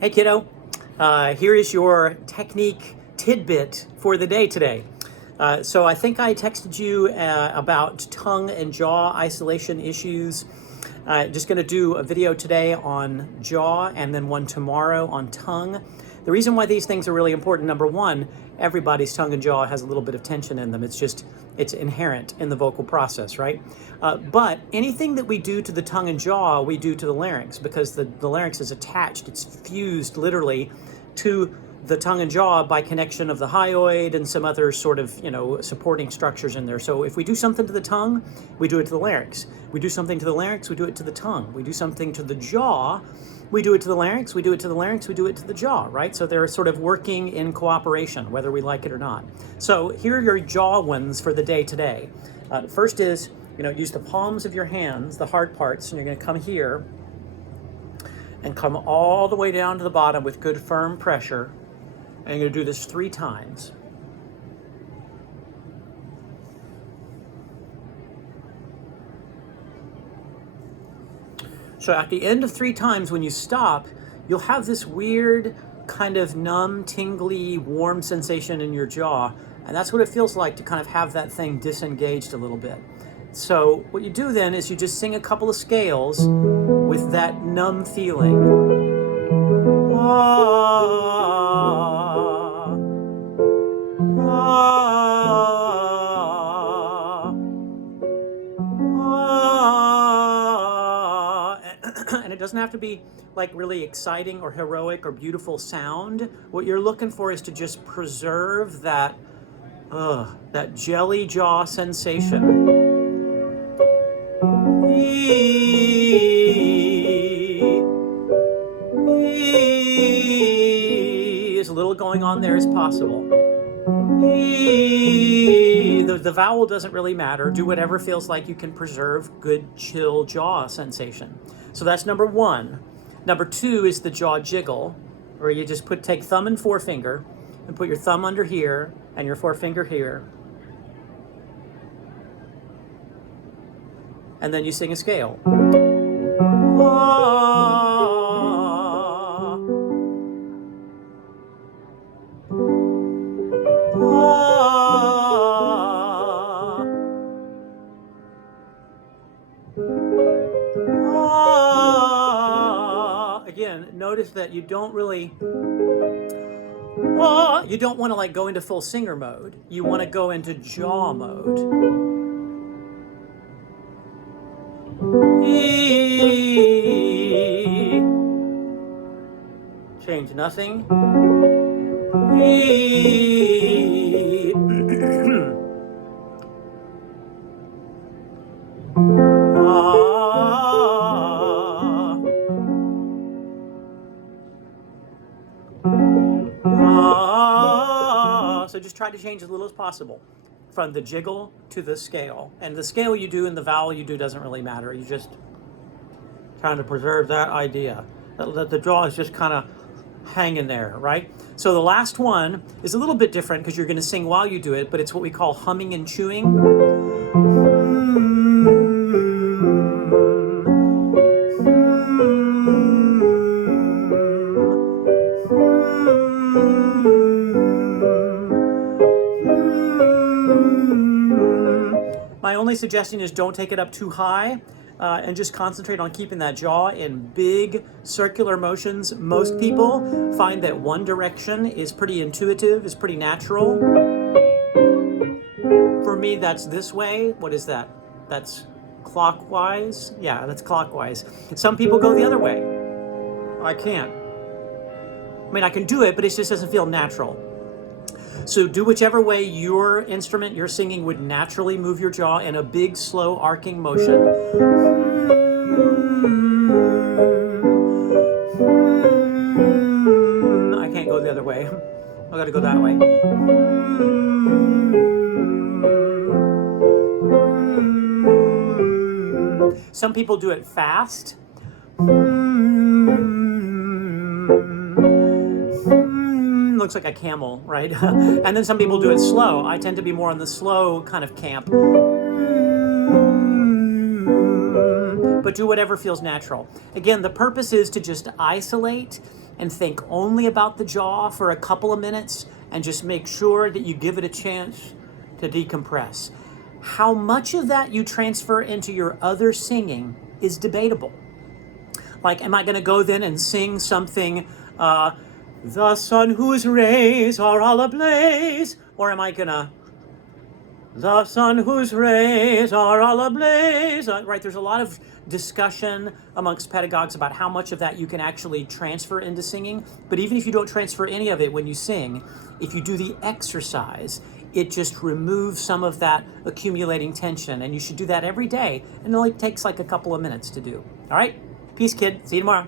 Hey kiddo, here is your technique tidbit for the day today. So I think I texted you about tongue and jaw isolation issues. Just going to do a video today on jaw and then one tomorrow on tongue. The reason why these things are really important, number one, everybody's tongue and jaw has a little bit of tension in them. It's inherent in the vocal process, right? But anything that we do to the tongue and jaw, we do to the larynx, because the larynx is attached, it's fused literally to the tongue and jaw by connection of the hyoid and some other sort of, supporting structures in there. So if we do something to the tongue, we do it to the larynx. We do something to the larynx, we do it to the tongue. We do something to the jaw, we do it to the larynx, we do it to the larynx, we do it to the jaw, right? So they're sort of working in cooperation, whether we like it or not. So here are your jaw ones for the day today. First is, use the palms of your hands, the hard parts, and you're going to come here and come all the way down to the bottom with good firm pressure. And you're going to do this 3 times. So at the end of 3 times, when you stop, you'll have this weird kind of numb, tingly, warm sensation in your jaw. And that's what it feels like to kind of have that thing disengaged a little bit. So what you do then is you just sing a couple of scales with that numb feeling. And it doesn't have to be like really exciting or heroic or beautiful sound. What you're looking for is to just preserve that jelly jaw sensation. As little going on there as possible. The vowel doesn't really matter. Do whatever feels like you can preserve good chill jaw sensation. So that's number 1. Number 2 is the jaw jiggle, where you just take thumb and forefinger and put your thumb under here and your forefinger here. And then you sing a scale. Again, notice that you don't really, you don't want to like go into full singer mode. You want to go into jaw mode. Change nothing. So just try to change as little as possible from the jiggle to the scale. And the scale you do and the vowel you do doesn't really matter. You just trying to preserve that idea that the jaw is just kind of hanging there, right? So the last one is a little bit different because you're going to sing while you do it, but it's what we call humming and chewing. My only suggestion is don't take it up too high and just concentrate on keeping that jaw in big circular motions. Most people find that one direction is pretty intuitive, is pretty natural. For me, that's this way. What is that? That's clockwise? Yeah, that's clockwise. Some people go the other way. I can't. I mean, I can do it, but it just doesn't feel natural. So do whichever way your instrument, your singing would naturally move your jaw in a big, slow, arcing motion. I can't go the other way. I gotta go that way. Some people do it fast. Looks like a camel, right? And then some people do it slow. I tend to be more on the slow kind of camp. but do whatever feels natural. Again, the purpose is to just isolate and think only about the jaw for a couple of minutes and just make sure that you give it a chance to decompress. How much of that you transfer into your other singing is debatable. Like, am I going to go then and sing something, the sun whose rays are all ablaze? Or am I going to, the sun whose rays are all ablaze? Right, there's a lot of discussion amongst pedagogues about how much of that you can actually transfer into singing. But even if you don't transfer any of it when you sing, if you do the exercise, it just removes some of that accumulating tension. And you should do that every day. And it only takes like a couple of minutes to do. All right? Peace, kid. See you tomorrow.